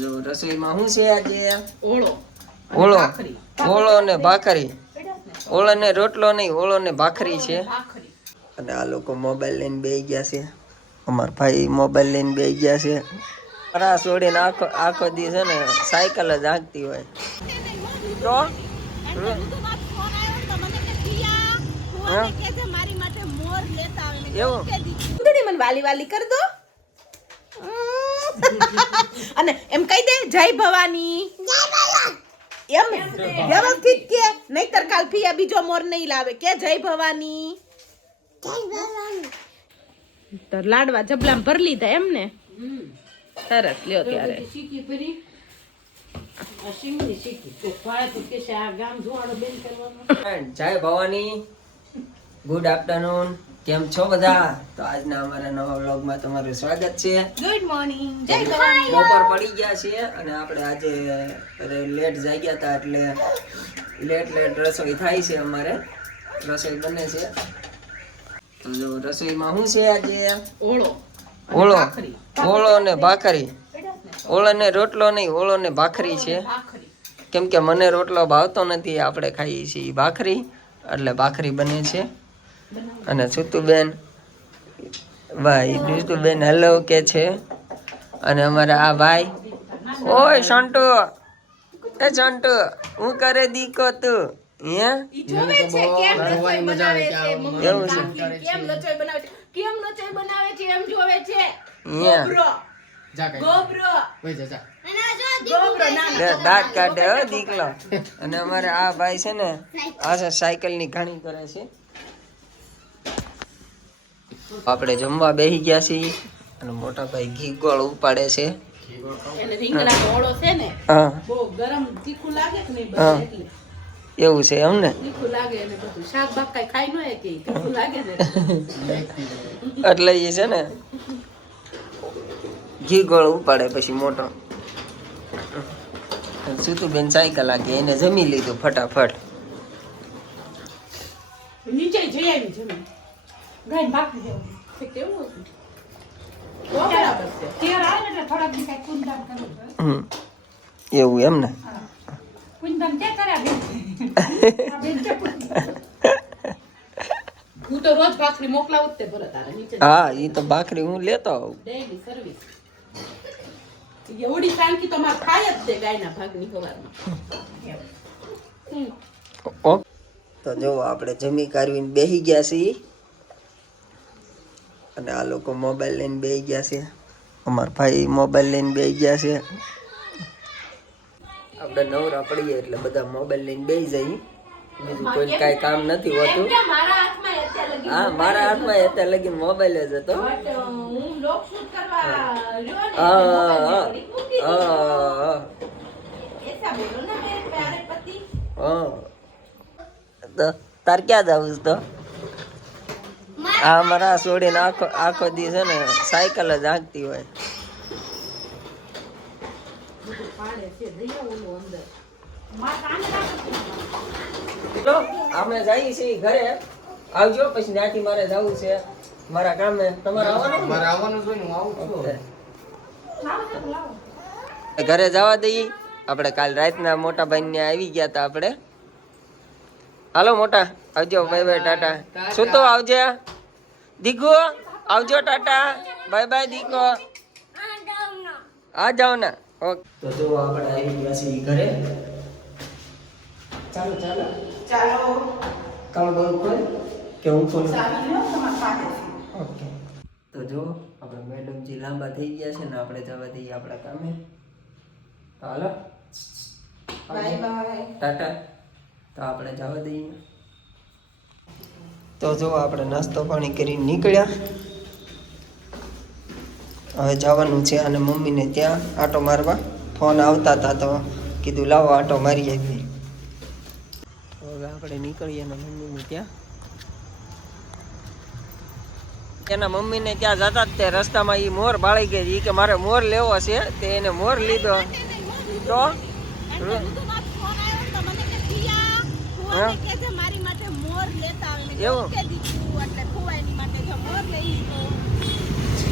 જો રસોઈમાં શું છે આજે? ઓળો. ઓળો. ઓળો ને ભાખરી. ઓળો ને રોટલો નહીં ઓળો ને ભાખરી છે. અને આ લોકો મોબાઈલ લઈને બેસી ગયા છે. અમારા ભાઈ મોબાઈલ લઈને બેસી ગયા છે. પરા છોડીને આખો આખો દી છે ને સાયકલ જ હાંકતી હોય. તો? એવું? મને વાલી વાલી કરી દો. અને એમ કહી દે જય ભવાની. એમ વ્યવસ્થિત કે નહીતર કાલ ફિયા બીજો મોર નહીં લાવે. કે જય ભવાની. તો લાડવા જબલામ ભર લીધા એમ ને? સરસ લ્યો ત્યારે. જય ભવાની. ગુડ આફ્ટરનૂન કેમ છો બધા? તો આજના અમારા નવા વ્લોગમાં તમારું સ્વાગત છે. ગુડ મોર્નિંગ બપોર પડી ગયા છે અને આપણે આજે લેટ જાગ્યા હતા એટલે લેટ લેટ રસોઈ થાય છે અમારે. રસોઈ બને છે. તો જો રસોઈમાં શું છે આજે? ઓળો. ઓળો. ઓળો ને ભાખરી. ઓળો ને રોટલો નહીં ઓળો ને ભાખરી છે. કેમ કે મને રોટલો ભાવતો નથી આપણે ખાઈએ છીએ ભાખરી. એટલે ભાખરી બને છે. અને સુતુબેન ભાઈ દુસ્તુબેન હેલો કે છે? અને અમારા આ ભાઈ ઓય સંટુ. એ સંટુ હું કરે દીકો તું? હે? એવું છે. કેમ રસોઈ બનાવે છે? કેમ રસોઈ બનાવે છે એમ જોવે છે? અહીંયા. ગોબરો. ગોબરો. ગોબરો ના લે, દાંત કાઢે હો દીકલો. અને અમારે આ ભાઈ છે ને આ સાયકલની ઘણી કરે છે. આપણે જમવા બેસી ગયા છીએ અને મોટા ભાઈ ઘી ગોળ ઉપાડે છે એવું છે એમ ને? તીખું લાગે એને બધું. શાક બાક કઈ ખાઈ ન હોય કે તીખું લાગે ને એટલે. એ છે ને ઘી ગોળ ઉપાડે પછી મોટો. સીતુબેન સાયકલ લાગી એને જમી લીધું ફટાફટ. નીચે જઈ આવી જમીન ગાય બાકી દેવું તે કેવું હતું? બરાબર છે. હમ. એવું એમ ને? હું. તો રોજ ભાખરી મોકલાવું તે ભરત તારે નીચે હા એ તો ભાખરી હું લેતો આવું. સર્વિસ એવડી તો મારે ખાય જ તે ગાયના ભાગની સવારમાં તો જો આપણે જમી કાઢવીને બેસી ગયા છીએ. અને આ લોકો મોબાઈલ લઈને બે ગયા છે. અમારા ભાઈ મોબાઈલ લઈને બે ગયા છે. આપણે નવરા પડીએ એટલે બધા મોબાઈલ લઈને બે જઈએ બીજું કોઈ કાંઈ કામ નથી હોતું. હા મારા હાથમાં અત્યારે લગી મોબાઈલ જ હતો. હા તાર ક્યાં જવું તો? આ અમારા છોડીને આખો આખો દી છે ને સાયકલ જ આંકતી હોય. છે અમે જઈએ છીએ ઘરે. આવજો પછી ત્યાંથી મારે જવું છે. મારા કામે. તમારે આવવાનું ઘરે જવા દઈએ. આપણે કાલ રાતના મોટા ભાઈ ને આવી ગયા હતા આપણે. હાલો મોટા. આવજો ભાઈ ભાઈ ટાટા. શું તો આવજે દીકુ આવજો ટાટા. Bye bye દીકો. આ જાઓ ને. ઓકે. તો જો આપણે આવી ગયા છીએ ઘરે. ચાલો ચાલો. ચાલો. કામ બંધ ખોલ કે હું પાસે ઓકે. તો જો આપણે મેડમજી લાંબા થઈ ગયા છે ને આપણે જવા દઈએ આપણા કામે. હાલો. Bye bye. ટાટા. તો આપણે જવા દઈએ. તો જો આપણે નાસ્તો પાણી કરીને નીકળ્યા. હવે જવાનું છે અને મમ્મીને ત્યાં આટો મારવા. ફોન આવતા હતા તો કીધું લાવો આટો મારી આવી હવે આપણે નીકળીએ ને મમ્મીને ત્યાં. એના મમ્મીને ત્યાં જતા તે રસ્તામાં એ મોર બાળી ગઈ. કે મારે મોર લેવો છે તે એને મોર લીધો. તો?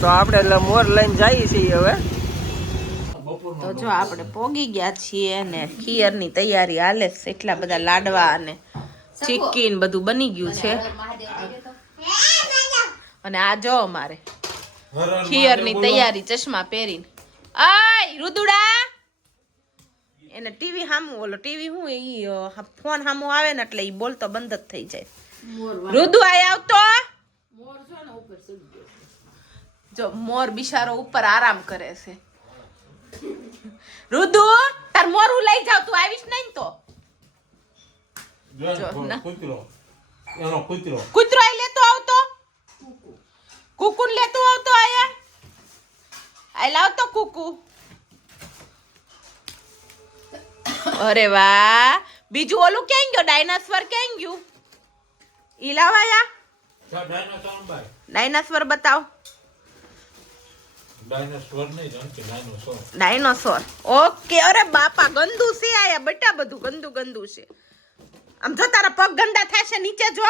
તો આપણે એટલે મોર લઈને જઈએ છીએ હવે. તો જો આપણે પોગી ગયા છીએ ને ખીયરની તૈયારી હાલે છે એટલા બધા લાડવા અને ચીક્કી ને બધું બની ગયું છે. અને આ જો અમારે ખીયરની તૈયારી ચશ્મા પહેરીને. આય રુદુડા! એને ટીવી સામું ઓલો ટીવી હું ઈ ફોન સામું આવે ને એટલે ઈ બોલતો બંધ જ થઈ જાય. રુદુ આય આવતો? જો મોર બિચારો ઉપર આરામ કરે છે. રુદુ તાર મોર હું લઈ જાવ તું આવીશ નહીં તો. કૂતરો? એનો કૂતરો. કૂતરો આઈ લેતો આવતો? કુકુન લેતો આવતો આયા? આઈ લાવતો કુકુ. અરે વાહ. બીજું ઓલું ક્યાં ગયો? ડાયનાસોર ક્યાં ગયું? ઈ લાવાયા ડાયનાસોર બતાવ. ડાયનાસોર ઓકે અરે બાપા ગંદુ છે આયા બેટા બધું ગંદુ ગંદુ છે. આમ જો તારા પગ ગંદા થશે નીચે જો.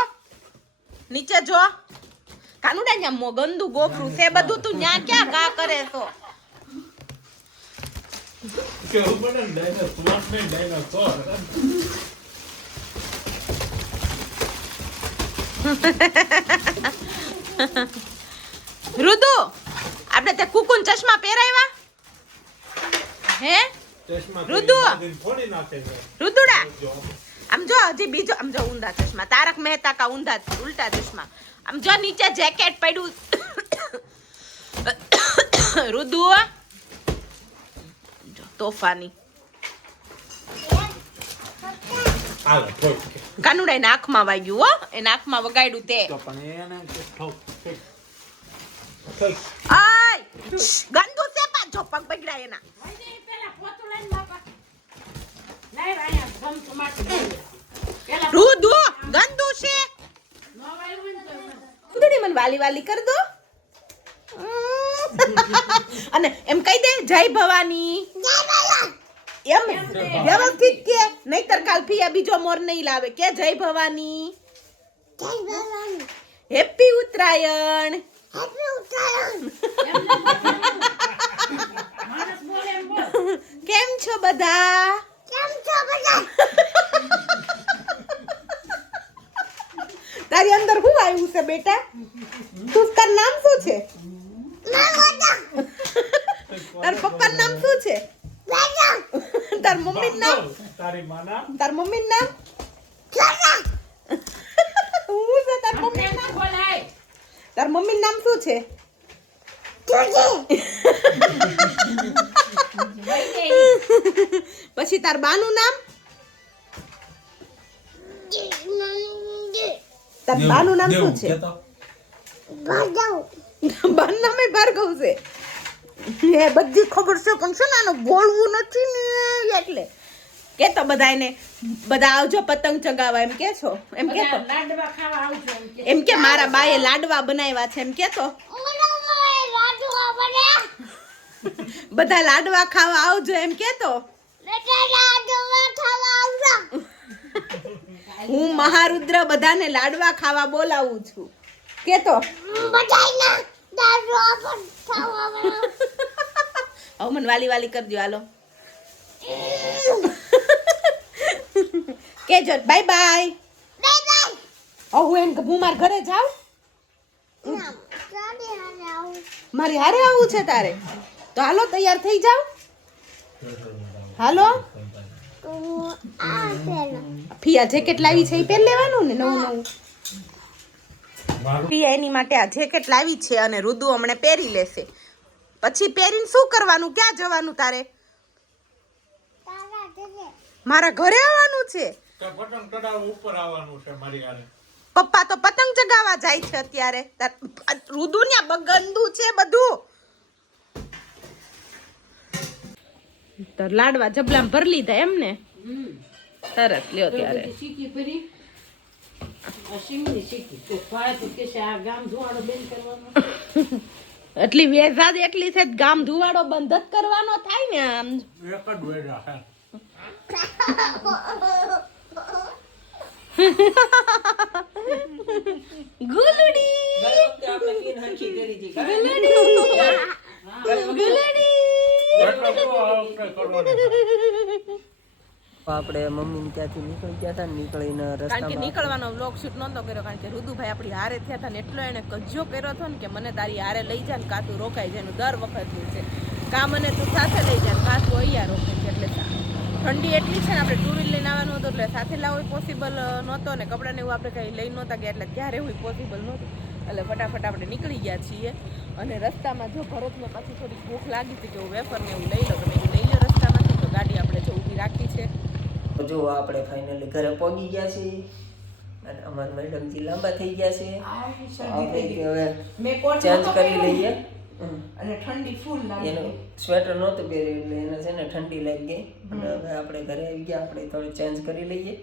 નીચે જો. કાનુડા ન્યા મો ગંદુ ગોખરું છે બધું તું ન્યા ક્યાં ગા કરે છો? કેવું પડે ને ડાયનાસોર ડાયનાસોર રુદુ આપણે તે કુકુન ચશ્મા પહેરાવ્યા? હે? રુદુ! રુદુડા? આમ જો હજી બીજો આમ જો ઊંધા ચશ્મા. તારક મહેતા કા ઊંધા ઉલ્ટા ચશ્મા. આમ જો નીચે જેકેટ પડ્યું. રુદુ જો તોફાની. કાનુડા એના આંખમાં વાગ્યું હો. એના આંખમાં વગાડ્યું તે. તો પણ એને કે ઠોક ઠોક. ઠોક. આય! શ્શ, ગંદુ છે પાછો પગ બગડ્યા એના. રુદુ ગંદુ છે. ઉંદડી મને વાલી વાલી કર દો. અને એમ કહી દે જય ભવાની. એમ વ્યવસ્થિત કે નહીતર કાલ ફિયા બીજો મોર નહીં લાવે. કે જય ભવાની? હેપી ઉત્તરાયણ. કેમ છો બધા તારી અંદર શું આવ્યું છે બેટા તું તાર નામ શું છે તાર પપ્પાનું નામ શું છે તાર મમ્મીનું નામ તારી માના. તાર મમ્મીનું નામ? હું છે તાર મમ્મીનું નામ? તાર મમ્મીનું નામ શું છે? પછી તાર બાનું નામ? તાર બાનું નામ શું છે? બાનું નામે ભાર્ગવ છે. એ બધી ખબર છે પણ છે ને બોલવું નથી ને એટલે. કે તો બધાને બધા આવજો પતંગ ચગાવવા એમ કે છો એમ કે. તો એમ કે મારા બાએ લાડવા બનાવ્યા છે એમ કે તો બધા લાડવા ખાવા આવજો એમ કે તો હું મહારુદ્ર બધાને લાડવા ખાવા બોલાવું છું. કે તો હવે મને વાલી વાલી કરજો હાલો. કેજો બાય બાય હવે હું એમ હું માર ઘરે જાઉં? મારી હારે આવવું છે તારે? તો હાલો તૈયાર થઈ જાવ હાલો? ફિયા જેકેટ લાવી છે એ પહેર લેવાનું ને નવું નવું? ફિયા એની માટે આ જેકેટ લાવી છે અને રુદુ હમણે પહેરી લેશે. પછી પહેરીને શું કરવાનું? ક્યાં જવાનું તારે? મારા ઘરે આવવાનું છે? પતંગ ચડાવવા ઉપર આવવાનું છે મારી હારે. પપ્પા તો પતંગ ચગાવવા જાય છે અત્યારે. રુદુ ન્યા બગંદુ છે બધું. તો લાડવા જબલામ ભર લીધા એમ ને? સરસ લ્યો ત્યારે. શીખી એટલી વેઝાદ એટલી છે ગામ ધુવાડો બંધ જ કરવાનો થાય ને આમ. એક જ છે. ગુલુડી. ગુલુડી. આપણે મમ્મી ત્યાંથી નીકળી ગયા હતા ને નીકળીને કારણ કે નીકળવાનો વ્લોગ શૂટ નહોતો કર્યો કારણ કે રુદુભાઈ આપણી હારે થયા હતા ને એટલો એને કજ્જો કર્યો હતો ને કે મને તારી હારે લઈ જાય ને કાતું રોકાઈ જાય દર વખત છે. કા મને તું સાથે લઈ જાય ને કાં અહીંયા રોકાય છે એટલે ઠંડી એટલી છે ને આપણે ટુ વ્હીલ લઈને આવવાનું હતું એટલે સાથે લાવવું પોસિબલ નહોતો ને કપડાને એવું આપણે કંઈ લઈ નહોતા ગયા એટલે ત્યારે એવું પોસિબલ નહોતું. એટલે ફટાફટ આપણે નીકળી ગયા છીએ અને રસ્તામાં જો ભરતને પાછી થોડી ભૂખ લાગી હતી કે હું વેફરને એવું લઈ લો તો મેં કીધું લઈ લો રસ્તામાંથી તો ગાડી આપણે જો ઊભી રાખી છે. તો જો આપણે ફાઇનલી ઘરે પહોંચી ગયા છીએ. અને અમારા મેડમજી લાંબા થઈ ગયા છે. આપણે હવે મેં કોટ ચેન્જ કરી. લઈએ. અને ઠંડી ફૂલ લાગી. એનું સ્વેટર નહોતું પહેર્યું એટલે એને છે ને ઠંડી લાગી ગઈ. અને હવે આપણે ઘરે આવી ગયા આપણે થોડું ચેન્જ કરી લઈએ.